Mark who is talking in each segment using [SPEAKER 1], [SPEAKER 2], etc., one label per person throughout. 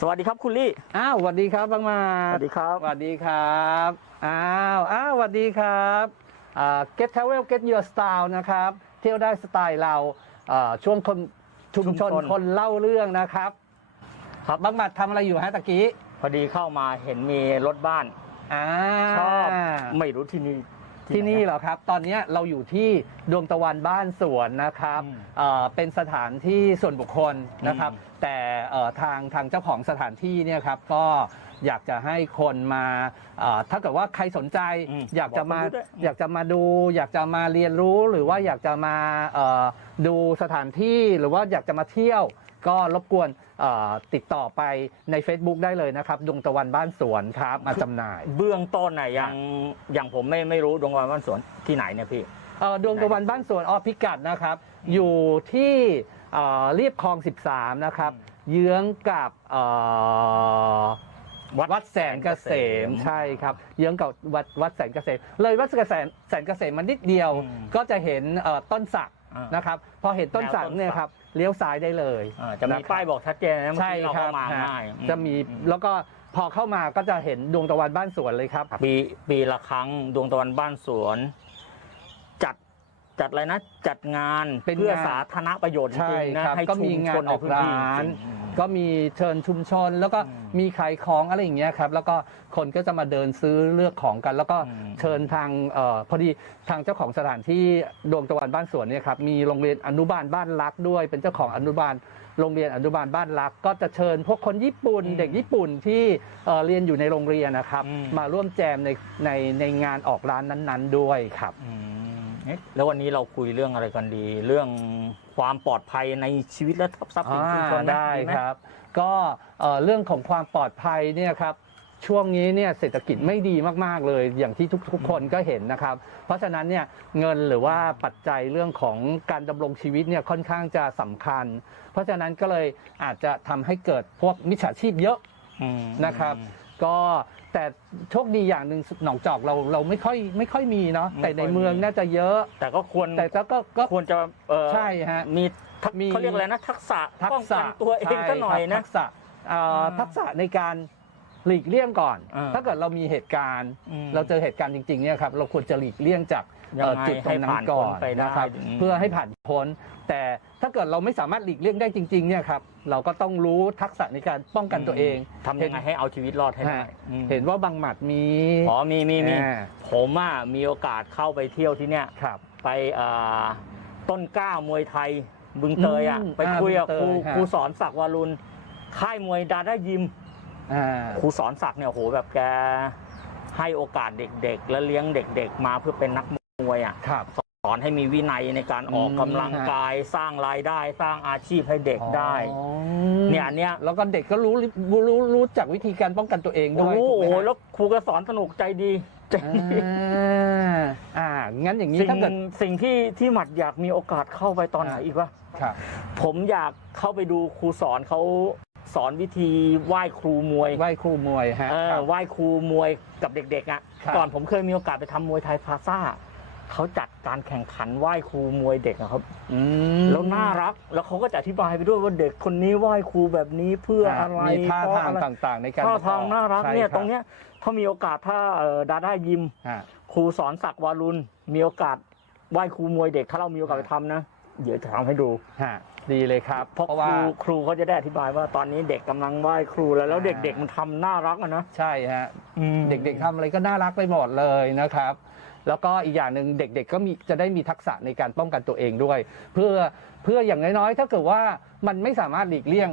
[SPEAKER 1] สวัสดีครับคุณลี่
[SPEAKER 2] อ้าวสวัสดีครับบางมา
[SPEAKER 1] สวัสดีครับ
[SPEAKER 2] สวัสดีครับอ้าวอ้าวสวัสดีครับอ่า get travel get your style นะครับ เที่ยวได้สไตล์เราอ่าช่วงคนชุม
[SPEAKER 1] ชุม
[SPEAKER 2] ช
[SPEAKER 1] ช
[SPEAKER 2] น
[SPEAKER 1] น
[SPEAKER 2] คนเล่าเรื่องนะครับ
[SPEAKER 1] ครับ
[SPEAKER 2] บางหมัดทำอะไรอยู่ฮะตะกี้
[SPEAKER 1] พอดีเข้ามาเห็นมีรถบ้าน
[SPEAKER 2] อ่า
[SPEAKER 1] ชอบไม่รู้ที่นี่
[SPEAKER 2] ที่นี่
[SPEAKER 1] ไห
[SPEAKER 2] เหรอครับ ตอนนี้เราอยู่ที่ดวงตะวันบ้านสวนนะครับ
[SPEAKER 1] อืม
[SPEAKER 2] เอ่อเป็นสถานที่ส่วนบุคคลนะครับ
[SPEAKER 1] อืม
[SPEAKER 2] แต่เอ่อทางทางเจ้าของสถานที่เนี่ยครับก็ อยากจะให้คนมาเอ่อถ้าเกิดว่าใครสนใจ
[SPEAKER 1] อืม
[SPEAKER 2] อยากจะมา
[SPEAKER 1] บอกคนรู้ด้วย
[SPEAKER 2] อยากจะมาดู อยากจะมาเรียนรู้หรือว่าอยากจะมาเอ่อดูสถานที่หรือว่าอยากจะมาเที่ยว ก็รบกวนเอ่อติดต่อไปใน Facebook ได้เลยนะครับดวงตะวันบ้านสวนครับมาจำหน่าย
[SPEAKER 1] เบื้องต้นน่ะยังอย่างผมไม่ไม่รู้ดวงวันบ้านสวนที่ไหนเนี่ยพี่
[SPEAKER 2] เอ่อดวงตะวันบ้านสวนออพิกัดนะครับ อยู่ที่เอ่อเรียบคลอง 13 นะครับ เยื้องกับเอ่อ
[SPEAKER 1] วัด
[SPEAKER 2] วัดแสนเกษมใช่ครับเยื้องกับวัดวัดแสนเกษมเลยวัดแสนแสนเกษมมันนิดเดียว
[SPEAKER 1] อืม
[SPEAKER 2] ก็จะเห็นเอ่อต้นสัก
[SPEAKER 1] อ่าน
[SPEAKER 2] นะครับพอเห็นต้นสัก
[SPEAKER 1] แนวต้นสัก
[SPEAKER 2] เนี่ยครับเลี้ยวซ้ายได้เลย
[SPEAKER 1] อ่าจะมี
[SPEAKER 2] นะครับ
[SPEAKER 1] ป้ายบอกชัดเจนนะเมื่อ
[SPEAKER 2] ใช่
[SPEAKER 1] กี้เรา
[SPEAKER 2] ครั
[SPEAKER 1] เข้า
[SPEAKER 2] บ
[SPEAKER 1] มา
[SPEAKER 2] ฮะ
[SPEAKER 1] ง่ายอื
[SPEAKER 2] จะมี
[SPEAKER 1] อื
[SPEAKER 2] แล้วก็พอเข้ามาก็จะเห็นดวงตะวันบ้านสวนเลยครับ
[SPEAKER 1] ปีปีละครั้งดวงตะวันบ้านสวนจัด จัดอะไรนะ จัดงาน
[SPEAKER 2] เป็น
[SPEAKER 1] เพื่องา
[SPEAKER 2] น
[SPEAKER 1] สาธารณประโยชน์จ
[SPEAKER 2] ใช่
[SPEAKER 1] ริงๆนะครับให้
[SPEAKER 2] ก็
[SPEAKER 1] ชุ
[SPEAKER 2] มี
[SPEAKER 1] ม
[SPEAKER 2] งา
[SPEAKER 1] ช
[SPEAKER 2] น
[SPEAKER 1] น
[SPEAKER 2] อ
[SPEAKER 1] ใน
[SPEAKER 2] อก
[SPEAKER 1] พื้นที่
[SPEAKER 2] ร้าน
[SPEAKER 1] จริงๆอืม
[SPEAKER 2] ก็มีเชิญชุมชน แล้วก็
[SPEAKER 1] อืม
[SPEAKER 2] มีขายของอะไรอย่างเงี้ยครับ แล้วก็คนก็จะมาเดินซื้อเลือกของกัน แล้วก็
[SPEAKER 1] อืม
[SPEAKER 2] เชิญทางเออพอดีทางเจ้าของสถานที่ดวงตะวันบ้านสวนเนี่ยครับมีโรงเรียนอนุบาลบ้านรักด้วย เป็นเจ้าของอนุบาลโรงเรียนอนุบาลบ้านรัก ก็จะเชิญพวกคนญี่ปุ่น เด็กญี่ปุ่นที่เอ่อเรียนอยู่ในโรงเรียนนะครับ
[SPEAKER 1] อืม
[SPEAKER 2] มาร่วมแจมในในในงานออกร้านนั้นๆด้วยครับ
[SPEAKER 1] อืมเอ๊ะ แล้ววันนี้เราคุยเรื่องอะไรกันดี เรื่องความปลอดภัยในชีวิตและทรัพย์สินชุมชนหม
[SPEAKER 2] ได้
[SPEAKER 1] หม
[SPEAKER 2] ครับ ก็เอ่อเรื่องของความปลอดภัยเนี่ยครับช่วงนี้เนี่ยเศรษฐกิจไม่ดีมาก ๆ เลย อย่างที่ทุก ๆ คนก็เห็นนะครับ เพราะฉะนั้นเนี่ยเงินหรือว่าปัจจัยเรื่องของการดำรงชีวิตเนี่ยค่อนข้างจะสำคัญ เพราะฉะนั้นก็เลยอาจจะทำให้เกิดพวกมิจฉาชีพเยอะ
[SPEAKER 1] อืม
[SPEAKER 2] นะครับก็ แต่โชคดีอย่างหนึ่งหนองจอกเราเราไม่ค่อยไม่ค่อยมีเนาะแต่ในเมืองน่าจะเยอะ
[SPEAKER 1] แต่ก็ควร
[SPEAKER 2] แต่ก็ก็ก็
[SPEAKER 1] ควรจะเออ
[SPEAKER 2] ใช่ฮะ
[SPEAKER 1] มีทัก
[SPEAKER 2] มี
[SPEAKER 1] เขาเรียกอะไรนะทักษะ
[SPEAKER 2] ทัก
[SPEAKER 1] ป้อง
[SPEAKER 2] ษะ
[SPEAKER 1] กันตัวเองก็หน่อย
[SPEAKER 2] ใช่ครับ
[SPEAKER 1] นะ
[SPEAKER 2] ทักษะเอ่ออ
[SPEAKER 1] ม
[SPEAKER 2] ทักษะในการหลีกเลี่ยงก่อน
[SPEAKER 1] อ่า
[SPEAKER 2] ถ้าเกิดเรามีเหตุการณ์
[SPEAKER 1] อืม
[SPEAKER 2] เราเจอเหตุการณ์จริงๆเนี่ยครับเราควรจะหลีกเลี่ยงจาก
[SPEAKER 1] ยัง
[SPEAKER 2] เอ่อ
[SPEAKER 1] ไง
[SPEAKER 2] จุดตรงนั้นก่อน
[SPEAKER 1] ให้ผ่านพ้นไปได้
[SPEAKER 2] นะครับ
[SPEAKER 1] อืม
[SPEAKER 2] เพื่อให้ผ่านพ้น แต่ถ้าเกิดเราไม่สามารถหลีกเลี่ยงได้จริงๆเนี่ยครับเราก็ต้องรู้ทักษะในการป้องกันตัวเอง
[SPEAKER 1] ทำยังไงให้เอาชีวิตรอดให้ได้
[SPEAKER 2] ฮะ
[SPEAKER 1] อืม
[SPEAKER 2] เห็นว่าบางหมัดมี
[SPEAKER 1] อ๋อมีมีมี
[SPEAKER 2] อ่า
[SPEAKER 1] ผมอะมีโอกาสเข้าไปเที่ยวที่เนี่ย
[SPEAKER 2] ครับ
[SPEAKER 1] ไปเอ่อต้นกล้ามวยไทยบึงเตยอะ
[SPEAKER 2] อืม
[SPEAKER 1] ไปคุยกับ
[SPEAKER 2] อ่า
[SPEAKER 1] ครู
[SPEAKER 2] บึงเตยฮะ
[SPEAKER 1] ครูสอนศักดิ์วารุณค่ายมวยดาด้ายิม
[SPEAKER 2] อ่า
[SPEAKER 1] ครูสอนศักดิ์เนี่ยโหแบบแกให้โอกาสเด็กๆ และเลี้ยงเด็กๆ มาเพื่อเป็นนัก มวยอะ
[SPEAKER 2] ครับ
[SPEAKER 1] สอนให้มีวินัยในการออก
[SPEAKER 2] อืม
[SPEAKER 1] กำลังกายสร้างรายได้สร้างอาชีพให้เด็กได้
[SPEAKER 2] อ๋อ
[SPEAKER 1] เนี่ยอันเนี้ย
[SPEAKER 2] แล้วก็เด็กก็รู้รู้รู้รู้จักวิธีการป้องกันตัวเอง
[SPEAKER 1] โอ้
[SPEAKER 2] ด้วย
[SPEAKER 1] โห
[SPEAKER 2] ถูกไหมฮะ
[SPEAKER 1] แล้วครูก็สอนสนุกใจดีใจดี
[SPEAKER 2] อ่าอ่างั้นอย่างนี้
[SPEAKER 1] สิ่ง
[SPEAKER 2] ถ้าเกิด
[SPEAKER 1] สิ่งที่ที่หมัดอยากมีโอกาสเข้าไปตอนไหน
[SPEAKER 2] อ่า
[SPEAKER 1] อีกวะ
[SPEAKER 2] ครับ
[SPEAKER 1] ผมอยากเข้าไปดูครูสอนเขาสอนวิธีไหว้ครูมวย
[SPEAKER 2] ไหว้ครูมวยฮะ
[SPEAKER 1] เออ
[SPEAKER 2] ครับ
[SPEAKER 1] ไหว้ครูมวยกับเด็กๆอะ
[SPEAKER 2] ครับ
[SPEAKER 1] ก่อนผมเคยมีโอกาสไปทำมวยไทยพลาซ่า เขาจัดการแข่งขันไหว้ครูมวยเด็กอะครับ
[SPEAKER 2] อืม
[SPEAKER 1] แล้วน่ารัก แล้วเขาก็จะอธิบายไปด้วยว่าเด็กคนนี้ไหว้ครูแบบนี้เพื่ออะไร
[SPEAKER 2] มีท่า
[SPEAKER 1] เพระ
[SPEAKER 2] ทาง
[SPEAKER 1] อะไร
[SPEAKER 2] ต่างๆ ในการ
[SPEAKER 1] ท่า
[SPEAKER 2] ประกอบ
[SPEAKER 1] ทางน่ารัก
[SPEAKER 2] ใช่
[SPEAKER 1] เนี่ย
[SPEAKER 2] คบ
[SPEAKER 1] ตรงเนี้ยถ้ามีโอกาสถ้าเอ่อดาด้ายิม
[SPEAKER 2] ฮะ
[SPEAKER 1] ครูสอนศักดิ์วารุณมีโอกาสไหว้ครูมวยเด็กถ้าเรามีโอกาสไปทำนะ เดี๋ยวจะทำให้ดู
[SPEAKER 2] ฮะดีเลยครับ
[SPEAKER 1] เพราะ
[SPEAKER 2] เพราะ
[SPEAKER 1] ค
[SPEAKER 2] ว่า
[SPEAKER 1] รูครูเขาจะได้อธิบายว่าตอนนี้เด็กกำลังไหว้ครูแล้วแล้ว
[SPEAKER 2] อ่า
[SPEAKER 1] เด็ก ๆ มันทำน่ารักอะนะ
[SPEAKER 2] ใช่ฮะเด็กๆทำอะไรก็น่ารักไปหมดเลยนะครับ แล้วก็อีกอย่างหนึ่งเด็กๆก็มีจะได้มีทักษะในการป้องกันตัวเองด้วย เพื่อเพื่ออย่างน้อยๆ ถ้าเกิดว่ามันไม่สามารถหลีกเลี่ยง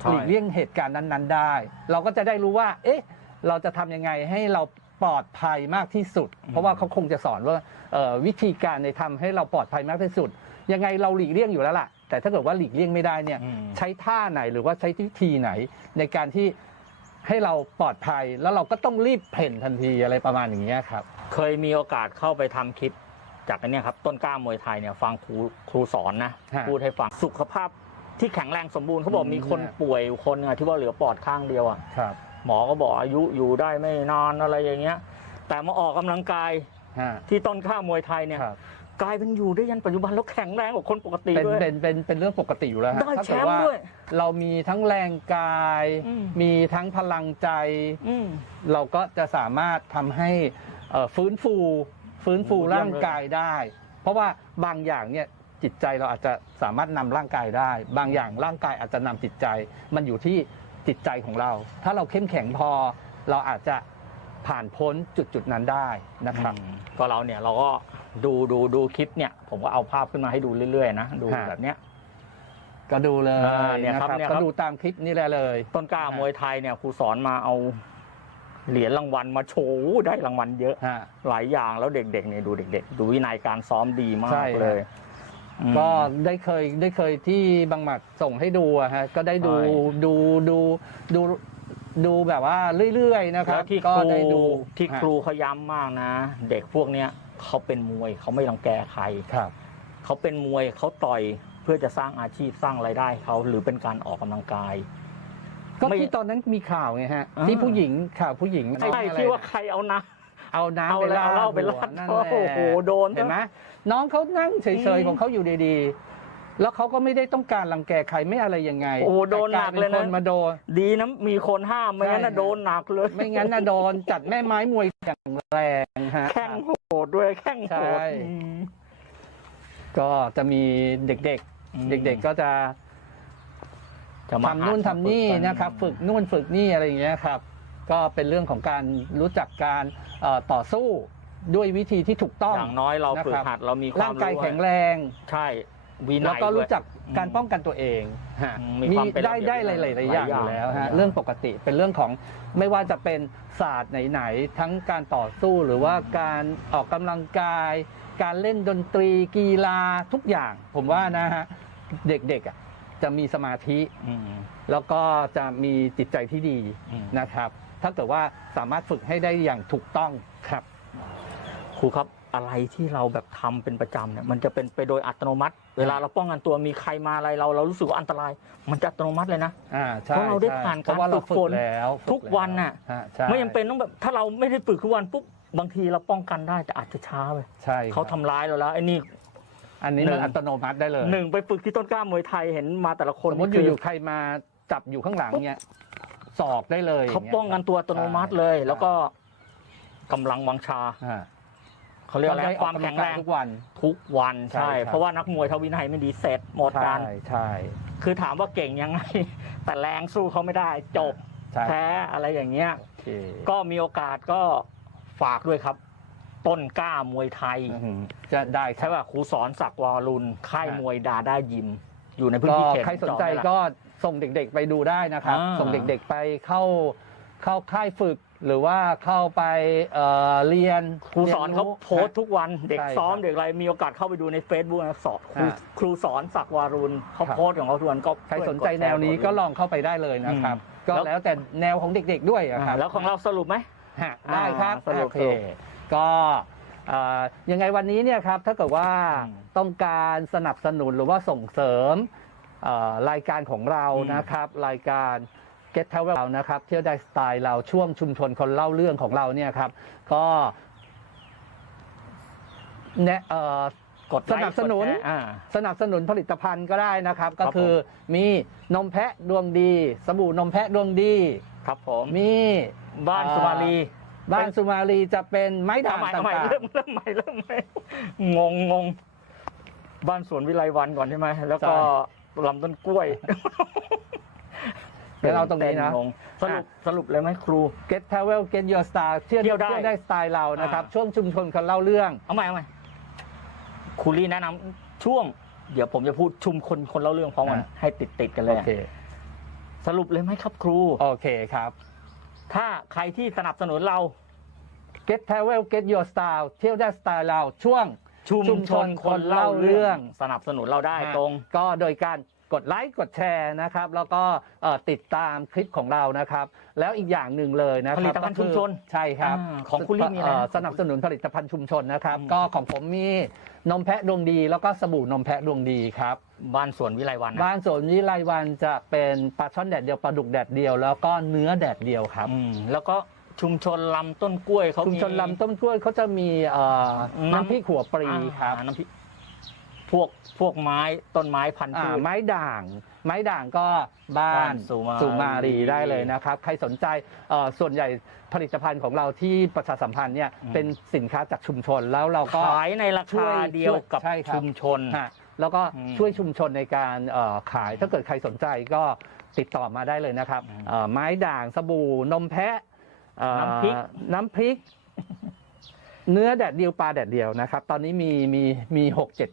[SPEAKER 1] ใช่
[SPEAKER 2] หลีกเลี่ยงเหตุการณ์นั้น ๆ ได้ เราก็จะได้รู้ว่า เอ๊ะ เราจะทำยังไงให้เราปลอดภัยมากที่สุด เพราะว่าเขาคงจะสอนว่าเอ่อวิธีการในทำให้เราปลอดภัยมากที่สุด ยังไงเราหลีกเลี่ยงอยู่แล้วล่ะ แต่ถ้าเกิดว่าหลีกเลี่ยงไม่ได้เนี่ย
[SPEAKER 1] อืม
[SPEAKER 2] ใช้ท่าไหนหรือว่าใช้วิธีไหนในการที่ให้เราปลอดภัยแล้วเราก็ต้องรีบเพ่นทันทีอะไรประมาณอย่างเงี้ยครับ
[SPEAKER 1] เคยมีโอกาสเข้าไปทำคลิป จากอันเนี้ยครับ ต้นกล้ามวยไทยเนี่ยฟังครูครูสอนนะ
[SPEAKER 2] ฮะ
[SPEAKER 1] พูดให้ฟังสุขภาพที่แข็งแรงสมบูรณ์เขาบอก
[SPEAKER 2] อืม
[SPEAKER 1] มีคนป่วยอยู่คนหนึงอะที่ว่าเหลือปอดข้างเดียวอะ
[SPEAKER 2] ครับ
[SPEAKER 1] หมอก็บอกอายุอยู่ได้ไม่นานอะไรอย่างเงี้ย แต่มาออกกำลังกาย
[SPEAKER 2] ฮะ
[SPEAKER 1] ที่ต้นข้ามวยไทยเนี่ย
[SPEAKER 2] ครับ
[SPEAKER 1] กลายเป็นอยู่ได้ยันปัจจุบันแล้วแข็งแรงกว่าคนปกติ
[SPEAKER 2] เป็น
[SPEAKER 1] ด้วย
[SPEAKER 2] เป็นเป็นเป็นเรื่องปกติอยู่แล้วฮะ
[SPEAKER 1] ได้
[SPEAKER 2] ถ้า
[SPEAKER 1] แช
[SPEAKER 2] เกิด
[SPEAKER 1] มป์
[SPEAKER 2] ว่า
[SPEAKER 1] ด้วย
[SPEAKER 2] เรามีทั้งแรงกาย
[SPEAKER 1] อืม
[SPEAKER 2] มีทั้งพลังใจ
[SPEAKER 1] อืม
[SPEAKER 2] เราก็จะสามารถทำให้ เอ่อฟื้นฟู ฟื้นฟู
[SPEAKER 1] โอ้เยี่ยมเลย
[SPEAKER 2] ร่างกายได้ เพราะว่าบางอย่างเนี่ยจิตใจเราอาจจะสามารถนำร่างกายได้ บางอย่างร่างกายอาจจะนำจิตใจ มันอยู่ที่จิตใจของเรา ถ้าเราเข้มแข็งพอ เราอาจจะผ่านพ้นจุดจุดๆนั้นได้นะครับ
[SPEAKER 1] อืมก็เราเนี่ยเราก็ดูดูดูคลิปเนี่ย ผมก็เอาภาพขึ้นมาให้ดูเรื่อยๆนะดู
[SPEAKER 2] ฮะ
[SPEAKER 1] แบบเนี้ย
[SPEAKER 2] ก็ดูเลย
[SPEAKER 1] อ่าเนี่ย
[SPEAKER 2] นะครับ
[SPEAKER 1] เนี่ยค
[SPEAKER 2] ก็
[SPEAKER 1] รับ
[SPEAKER 2] ดูตามคลิปนี่แหละเลย
[SPEAKER 1] ต้นกล้ามวยไทยเนี่ยครูสอนมาเอา เหรียญรางวัลมาโชว์ได้รางวัลเยอะ
[SPEAKER 2] ฮะ
[SPEAKER 1] หลายอย่างแล้วเด็กๆเนี่ยดูเด็ก ๆ ดูวินัยการซ้อมดีมา
[SPEAKER 2] ใช่
[SPEAKER 1] ก
[SPEAKER 2] ฮะ
[SPEAKER 1] เลยอืม
[SPEAKER 2] ก็ได้เคยได้เคยที่บางหมัดส่งให้ดูอะฮะก็ได้ดู
[SPEAKER 1] ใช่
[SPEAKER 2] ดูดูดูดูแบบว่าเรื่อยๆนะครั
[SPEAKER 1] แล้
[SPEAKER 2] บ
[SPEAKER 1] วที่
[SPEAKER 2] ก็
[SPEAKER 1] ครู
[SPEAKER 2] ได้ดู
[SPEAKER 1] ที่ครูเขาย้ำมากนะ เด็กพวกเนี้ยเขาเป็นมวยเขาไม่รังแกใคร
[SPEAKER 2] ครับ
[SPEAKER 1] เขาเป็นมวยเขาต่อยเพื่อจะสร้างอาชีพสร้างรายได้เขาหรือเป็นการออกกำลังกาย
[SPEAKER 2] ก็
[SPEAKER 1] ไม่
[SPEAKER 2] ที่ตอนนั้นมีข่าวไงฮะ
[SPEAKER 1] อ่า
[SPEAKER 2] ที่ผู้หญิงข่าวผู้หญิง
[SPEAKER 1] ใช่
[SPEAKER 2] น้องอะไร
[SPEAKER 1] ที่ว่าใครเอานะ
[SPEAKER 2] เอาน้ำ
[SPEAKER 1] เอา
[SPEAKER 2] ไป
[SPEAKER 1] แล้ว
[SPEAKER 2] ลา
[SPEAKER 1] เอาเหล้าไป
[SPEAKER 2] หั
[SPEAKER 1] ลาวด
[SPEAKER 2] นั่น
[SPEAKER 1] โอ้
[SPEAKER 2] แหละ
[SPEAKER 1] โหโดน
[SPEAKER 2] เห็นไหมน้องเขานั่งเฉ
[SPEAKER 1] อื
[SPEAKER 2] ย
[SPEAKER 1] ม
[SPEAKER 2] ๆของเขาอยู่ดีๆ แล้วเขาก็ไม่ได้ต้องการรังแกใครไม่อะไรยังไง
[SPEAKER 1] โอ้โดนหนักเลยนะ
[SPEAKER 2] แต่ารป็คมาโดน
[SPEAKER 1] ดีนะมีคนห้ามไม่งั้น
[SPEAKER 2] ใช่
[SPEAKER 1] นะโดนหนักเลย
[SPEAKER 2] ไม่งั้นนะโดนจัดแม่ไม้มวยอย่างแรงฮะ
[SPEAKER 1] แข้งโหดด้วยแข้งโหด
[SPEAKER 2] ใช่
[SPEAKER 1] อืม
[SPEAKER 2] ก็จะมีเด็ก
[SPEAKER 1] อืม
[SPEAKER 2] ๆเด็กๆก็จะ
[SPEAKER 1] จะมา
[SPEAKER 2] ทำนู่น
[SPEAKER 1] หัด
[SPEAKER 2] ทำนี่
[SPEAKER 1] กั
[SPEAKER 2] นะครับ ฝึกนู่นฝึกนี่อะไรอย่างเงี้ยครับ ก็เป็นเรื่องของการรู้จักการเอ่อต่อสู้ด้วยวิธีที่ถูกต้อง
[SPEAKER 1] อย่างน้อยเรา
[SPEAKER 2] นะครับ
[SPEAKER 1] ฝึกหัดเรามีควา
[SPEAKER 2] ร่ามงกาย
[SPEAKER 1] รู้
[SPEAKER 2] แข็งแรง
[SPEAKER 1] ใช่วินัย
[SPEAKER 2] แล้วก็รู้จัก
[SPEAKER 1] ด้วย
[SPEAKER 2] การป้องกันตัวเองฮะ
[SPEAKER 1] อืมมีความเป็น
[SPEAKER 2] ได้
[SPEAKER 1] ระเบียบ
[SPEAKER 2] ได้หลายๆอย่างอยู่แล้ว
[SPEAKER 1] หลายอย่า
[SPEAKER 2] ฮะ
[SPEAKER 1] ง
[SPEAKER 2] เรื่องปกติเป็นเรื่องของไม่ว่าจะเป็นศาสตร์ไหนๆทั้งการต่อสู้หรือว่าการออกกำลังกาย การเล่นดนตรีกีฬาทุกอย่าง ผมว่านะฮะเด็กๆอะ จะมีสมาธิ
[SPEAKER 1] อืม
[SPEAKER 2] แล้วก็จะมีจิตใจที่ดี
[SPEAKER 1] อืม
[SPEAKER 2] นะครับ ถ้าเกิดว่าสามารถฝึกให้ได้อย่างถูกต้องครับ
[SPEAKER 1] ครูครับอะไรที่เราแบบทำเป็นประจำเนี่ยมันจะเป็นไปโดยอัตโนมัติ เวลาเราป้องกันตัวมีใครมาอะไรเราเรารู้สึกว่าอันตราย มันจะอัตโนมัติเลยนะ
[SPEAKER 2] อ่าใช่
[SPEAKER 1] เพราะเราได้
[SPEAKER 2] ใช่
[SPEAKER 1] ผ่าน
[SPEAKER 2] เพราะว่า
[SPEAKER 1] การ
[SPEAKER 2] เรา
[SPEAKER 1] ฝึ
[SPEAKER 2] ฝึ
[SPEAKER 1] ก
[SPEAKER 2] ก
[SPEAKER 1] ฝน
[SPEAKER 2] แล้วฝึ
[SPEAKER 1] ทุกวันน่ะ
[SPEAKER 2] ฮะใช่
[SPEAKER 1] ไม่จำเป็นต้องแบบถ้าเราไม่ได้ฝึกทุกวันปุ๊บบางทีเราป้องกันได้แต่อาจจะช้าไป
[SPEAKER 2] ใช่
[SPEAKER 1] เขา
[SPEAKER 2] ครับ
[SPEAKER 1] ทำร้ายเราแล้วไอ้นี่
[SPEAKER 2] อันนี้
[SPEAKER 1] หนึ่
[SPEAKER 2] มัน
[SPEAKER 1] ง
[SPEAKER 2] อัตโนมัติได้เลย
[SPEAKER 1] หนึ่งไปฝึกที่ต้นกล้ามวยไทยเห็นมาแต่ละคน
[SPEAKER 2] สมมติ
[SPEAKER 1] นี่
[SPEAKER 2] อยู่ๆใครมาจับอยู่ข้างหลังเนี่ยสอกได้เลย
[SPEAKER 1] เขา
[SPEAKER 2] ย่ย
[SPEAKER 1] ป้องกันตัวอัตโนมัติเลย แล้วก็กำลังวังชา
[SPEAKER 2] อ่า
[SPEAKER 1] เขาเรียกอะไร
[SPEAKER 2] ต้ได้
[SPEAKER 1] ความแข็งแรง
[SPEAKER 2] ออกกำลักยทุกวัน
[SPEAKER 1] ทุกวัน
[SPEAKER 2] ใช่
[SPEAKER 1] ใช่
[SPEAKER 2] ครับ
[SPEAKER 1] เพราะว่านักมวยทวินัยไม่ดีเสร็จหมด
[SPEAKER 2] ใช่
[SPEAKER 1] การ
[SPEAKER 2] ใช่
[SPEAKER 1] คือถามว่าเก่งยังไง แต่แรงสู้เขาไม่ได้จบ
[SPEAKER 2] ใช่
[SPEAKER 1] แพ้อะไรอย่างเงี้ย
[SPEAKER 2] โอเค
[SPEAKER 1] ก็มีโอกาสก็ฝากด้วยครับ ต้นกล้ามวยไทย
[SPEAKER 2] อื้อหือจะได้ครั
[SPEAKER 1] ใช่
[SPEAKER 2] บ
[SPEAKER 1] ป่ะครูสอนศักดิ์วารุณค่าย
[SPEAKER 2] ฮะ
[SPEAKER 1] มวยดาด้ายิม อยู่ในพื้น
[SPEAKER 2] ก็
[SPEAKER 1] ที่เขต
[SPEAKER 2] ใครสนใจ
[SPEAKER 1] เาะแหละ
[SPEAKER 2] ก็ส่งเด็กๆไปดูได้นะครับ
[SPEAKER 1] อ่า
[SPEAKER 2] ส่งเด็กๆไปเข้าเข้าค่ายฝึกหรือว่าเข้าไปเอ่อเรียน
[SPEAKER 1] ครูสอนเขา
[SPEAKER 2] ย
[SPEAKER 1] โพสต์ทุกวันเด็ก
[SPEAKER 2] ใช่
[SPEAKER 1] ซ้อม
[SPEAKER 2] ครับ
[SPEAKER 1] เด็กอะไรมีโอกาสเข้าไปดูใน Facebook นะสอนครู
[SPEAKER 2] ฮะ
[SPEAKER 1] ครูสอนศักดิ์วารุณเขา
[SPEAKER 2] ครับ
[SPEAKER 1] โพสต์ของเขาทุกวันก็
[SPEAKER 2] ใครสนใจแนวนี้ก็ลองเข้าไปได้เลยนะครับ
[SPEAKER 1] อืม
[SPEAKER 2] ก็
[SPEAKER 1] แล้ว
[SPEAKER 2] แล้วแต่แนวของเด็กๆด้วยอะ
[SPEAKER 1] อ่า
[SPEAKER 2] ครับ
[SPEAKER 1] แล้วของเราสรุปไหม
[SPEAKER 2] ฮะได้ครับ
[SPEAKER 1] อ่าสรุป
[SPEAKER 2] โอเค
[SPEAKER 1] สรุป
[SPEAKER 2] ก็เอ่อยังไงวันนี้เนี่ยครับถ้าเกิดว่า
[SPEAKER 1] อืม
[SPEAKER 2] ต้องการสนับสนุนหรือว่าส่งเสริมเอ่อรายการของเรา
[SPEAKER 1] อืม
[SPEAKER 2] นะครับ รายการ Get Travel เรานะครับเที่ยวได้สไตล์เราช่วงชุมชนคนเล่าเรื่องของเราเนี่ยครับก็แนะเอ่อ
[SPEAKER 1] กดไลค์
[SPEAKER 2] สนับสนุน
[SPEAKER 1] กดแชร์อ่า
[SPEAKER 2] สนับสนุนผลิตภัณฑ์ก็ได้นะครับ ก็
[SPEAKER 1] ครับ
[SPEAKER 2] คือมีนมแพะดวงดี สบู่นมแพะดวงดี
[SPEAKER 1] ครับผม
[SPEAKER 2] มี
[SPEAKER 1] บ้าน
[SPEAKER 2] อ่า
[SPEAKER 1] สุมาลี
[SPEAKER 2] บ้านสุมาลีจะเป็นไม้ด่า
[SPEAKER 1] เอา
[SPEAKER 2] ง
[SPEAKER 1] ใหม่
[SPEAKER 2] ต่า
[SPEAKER 1] เอาใหม่
[SPEAKER 2] ง
[SPEAKER 1] เริ่มเริ่มใหม่เริ่มใหม่งงงงบ้านสวนวิไลวันก่อนใช่ไหมแล้วก็ลำต้นกล้วย
[SPEAKER 2] ๆเดี๋ยวเราตรงนี้นะ
[SPEAKER 1] งงสรุปสรุปเลยไหมครู
[SPEAKER 2] Get Travel Get Your Style เที่ยว
[SPEAKER 1] เที่ยวได้
[SPEAKER 2] เที่ยวได้สไตล์เรานะครับ
[SPEAKER 1] อ่า
[SPEAKER 2] ช่วงชุมชนคนเล่าเรื่อง
[SPEAKER 1] เอาใหม่เอาใหม่ครูลี่แนะนำช่วง เดี๋ยวผมจะพูดชุมคนคนเล่าเรื่องพร้อมกัน
[SPEAKER 2] อ่า
[SPEAKER 1] ให้ติดติดๆกันเล
[SPEAKER 2] โอยเค
[SPEAKER 1] สรุปเลยไหมครับครู
[SPEAKER 2] โอเคครับ
[SPEAKER 1] ถ้าใครที่สนับสนุนเรา
[SPEAKER 2] Get Travel Get Your Style เที่ยวได้สไตล์เราช่วง
[SPEAKER 1] ชุม
[SPEAKER 2] ชุม
[SPEAKER 1] ช
[SPEAKER 2] ช
[SPEAKER 1] น
[SPEAKER 2] น
[SPEAKER 1] คนเล่าเรื่อง
[SPEAKER 2] คนเล่าเรื่อง
[SPEAKER 1] สนับสนุนเราได้ตรง
[SPEAKER 2] ก็โดยการ กดไลค์กดแชร์นะครับ แล้วก็เอ่อติดตามคลิปของเรานะครับ แล้วอีกอย่างหนึ่งเลยนะครับ
[SPEAKER 1] ผลิตภัณฑ์ชุมชน
[SPEAKER 2] ก็คือใช่ครับ
[SPEAKER 1] อ่าของคุณลี่มีอะไร
[SPEAKER 2] เอ่อ
[SPEAKER 1] นะ
[SPEAKER 2] สนับสนุนผลิตภัณฑ์ชุมชนนะครับ
[SPEAKER 1] อืม
[SPEAKER 2] ก็ของผมมีนมแพะดวงดีแล้วก็สบู่นมแพะดวงดีครับ
[SPEAKER 1] บ้านสวนวิไลวันนะ
[SPEAKER 2] บ้านสวนวิไลวันจะเป็นปลาช่อนแดดเดียวปลาดุกแดดเดียว แล้วก็เนื้อแดดเดียวครับ
[SPEAKER 1] อืมแล้วก็ชุมชนลำต้นกล้วยเขา
[SPEAKER 2] ชุมชนลำต้นกล้วยเขาจะมีเอ่อ
[SPEAKER 1] น้ำ
[SPEAKER 2] น้ำพริกหัวปรีครับ
[SPEAKER 1] อ่าน้ำพริก พวกพวกไม้ต้นไม้พันธุ์
[SPEAKER 2] อ่า
[SPEAKER 1] พืช
[SPEAKER 2] ไม้ด่าง ไม้ด่างก็บ้า
[SPEAKER 1] บ้านนสุมารี
[SPEAKER 2] มารีได้เลยนะครับ ใครสนใจเอ่อส่วนใหญ่ผลิตภัณฑ์ของเราที่ประชาสัมพันธ์เนี่ย
[SPEAKER 1] อืม
[SPEAKER 2] เป็นสินค้าจากชุมชนแล้วเราก็
[SPEAKER 1] ขายในรา
[SPEAKER 2] ช่ว
[SPEAKER 1] คายเดียวกับ
[SPEAKER 2] ใช่ครับ
[SPEAKER 1] ชุมชน
[SPEAKER 2] ฮะแล้วก็
[SPEAKER 1] อืม
[SPEAKER 2] ช่วยชุมชนในการเอ่อขายถ้าเกิดใครสนใจก็ติดต่อมาได้เลยนะครับ
[SPEAKER 1] อืม
[SPEAKER 2] เอ่อไม้ด่างสบู่นมแพะเอ่อ
[SPEAKER 1] น้ำพริก
[SPEAKER 2] น้ำพริก เนื้อแดดเดียวปลาแดดเดียวนะครับ ตอนนี้มีมีมีหกเจ็ด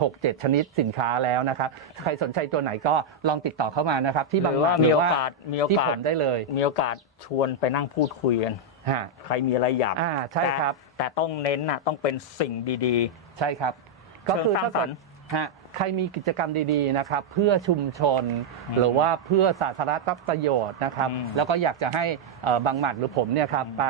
[SPEAKER 2] หกเจ็ดชนิดสินค้าแล้วนะครับ ใครสนใจตัวไหนก็ลองติดต่อเข้ามานะครับ ที่
[SPEAKER 1] ห
[SPEAKER 2] บาง
[SPEAKER 1] รือ
[SPEAKER 2] ห
[SPEAKER 1] ว่า
[SPEAKER 2] ลักห
[SPEAKER 1] มี
[SPEAKER 2] รือ
[SPEAKER 1] โอ
[SPEAKER 2] ว่ากา
[SPEAKER 1] สมีโอ
[SPEAKER 2] ที่
[SPEAKER 1] กา
[SPEAKER 2] ผ
[SPEAKER 1] ส
[SPEAKER 2] มได้เลย
[SPEAKER 1] มีโอกาสชวนไปนั่งพูดคุยกัน
[SPEAKER 2] ฮะ
[SPEAKER 1] ใครมีอะไรอยาก
[SPEAKER 2] อ่าใช่ครับ
[SPEAKER 1] แต่แต่ต้องเน้นน่ะต้องเป็นสิ่งดี
[SPEAKER 2] ใช่ครับ
[SPEAKER 1] ๆ
[SPEAKER 2] ก็คือ
[SPEAKER 1] เชิงสร้าง
[SPEAKER 2] ถ้า
[SPEAKER 1] สร
[SPEAKER 2] เกิ
[SPEAKER 1] ร
[SPEAKER 2] ด
[SPEAKER 1] ค์
[SPEAKER 2] ฮะ ใครมีกิจกรรมดีๆนะครับเพื่อชุมชน
[SPEAKER 1] อืม
[SPEAKER 2] หรือว่าเพื่อสาธารณประโยชน์นะครับ
[SPEAKER 1] อืม
[SPEAKER 2] แล้วก็อยากจะให้เอ่อบางหมัดหรือผมเนี่ยครับ
[SPEAKER 1] อืม
[SPEAKER 2] ไป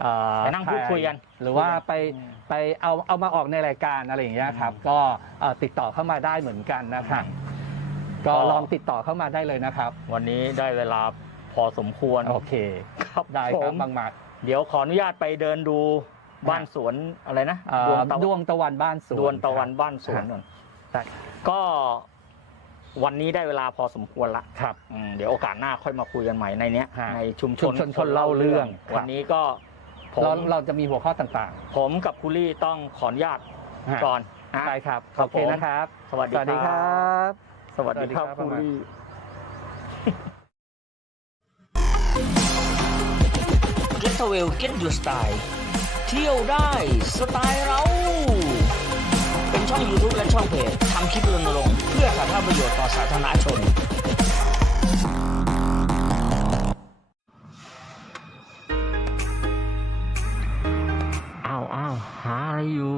[SPEAKER 2] เอ่อ
[SPEAKER 1] ไปนั่งพูดคุยกัน
[SPEAKER 2] หรือว่าไป
[SPEAKER 1] อืม
[SPEAKER 2] ไปเอาเอามาออกในรายการอะไรอย่างเงี้ยครับ
[SPEAKER 1] อืม
[SPEAKER 2] ก็เอ่อติดต่อเข้ามาได้เหมือนกันนะครับก็
[SPEAKER 1] ก็
[SPEAKER 2] ลองติดต่อเข้ามาได้เลยนะครับ
[SPEAKER 1] วันนี้ได้เวลาพอสมควร
[SPEAKER 2] โอเค
[SPEAKER 1] ครับ
[SPEAKER 2] ได้ค
[SPEAKER 1] ผ
[SPEAKER 2] รับ
[SPEAKER 1] ม
[SPEAKER 2] บางหมัด
[SPEAKER 1] เดี๋ยวขออนุญาตไปเดินดูบ้านสวนอะไรนะ
[SPEAKER 2] เอ่อ
[SPEAKER 1] ด
[SPEAKER 2] ด
[SPEAKER 1] ว
[SPEAKER 2] ว
[SPEAKER 1] ง
[SPEAKER 2] งตะวันบ้านสวน
[SPEAKER 1] ดวนตะวัน
[SPEAKER 2] ครับ
[SPEAKER 1] บ้านสวน
[SPEAKER 2] ฮะ
[SPEAKER 1] นน
[SPEAKER 2] ได้
[SPEAKER 1] ก็วันนี้ได้เวลาพอสมควรละ
[SPEAKER 2] ครับ
[SPEAKER 1] อืมเดี๋ยวโอกาสหน้าค่อยมาคุยกันใหม่ในเนี้ย
[SPEAKER 2] ฮะ
[SPEAKER 1] ในชุมช
[SPEAKER 2] ชุ
[SPEAKER 1] น
[SPEAKER 2] มชนคนเล่าเรื่องครับ
[SPEAKER 1] วันนี้ก็ผม
[SPEAKER 2] เราเราจะมีหัวข้อต่าง
[SPEAKER 1] ผมกับคุลี่ต้องขออนุญาต
[SPEAKER 2] ๆฮะ
[SPEAKER 1] ก่อนนะ
[SPEAKER 2] ได้ครับ
[SPEAKER 1] ครับ
[SPEAKER 2] โอเค
[SPEAKER 1] ผม
[SPEAKER 2] นะครับ
[SPEAKER 1] สวัส
[SPEAKER 2] ส
[SPEAKER 1] ดี
[SPEAKER 2] วัสดีค
[SPEAKER 1] ค
[SPEAKER 2] รั
[SPEAKER 1] รับ
[SPEAKER 2] บ
[SPEAKER 1] สวัสดีครับ
[SPEAKER 2] สวัสดีครับ
[SPEAKER 1] คุลี่
[SPEAKER 3] Get a w e l Get Your Style เที่ยวได้สไตล์เราเป็น ช่อง YouTube และช่องเพจทำคลิปรณรงค์เพื่อสาธารณประโยชน์ต่อสาธารณชน
[SPEAKER 1] อ้าวอ้าวหาอะไรอยู่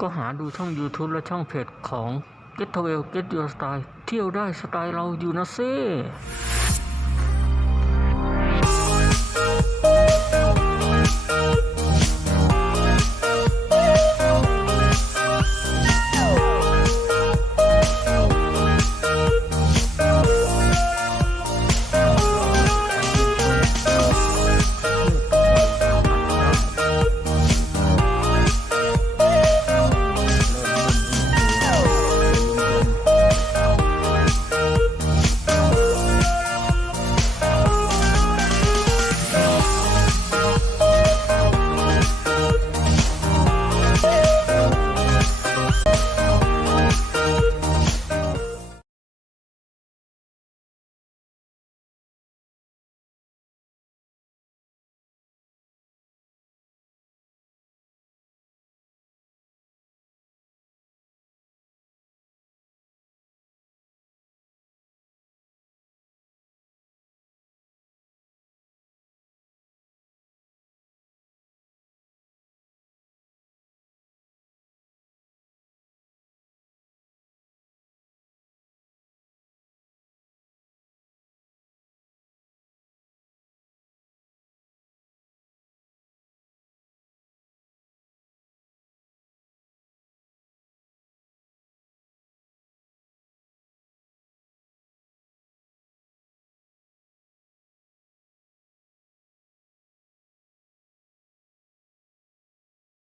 [SPEAKER 1] ก็หาดูช่อง YouTube และช่องเพจของ Get w e l Get Your Style เที่ยวได้สไตล์เราอยู่นะเซ่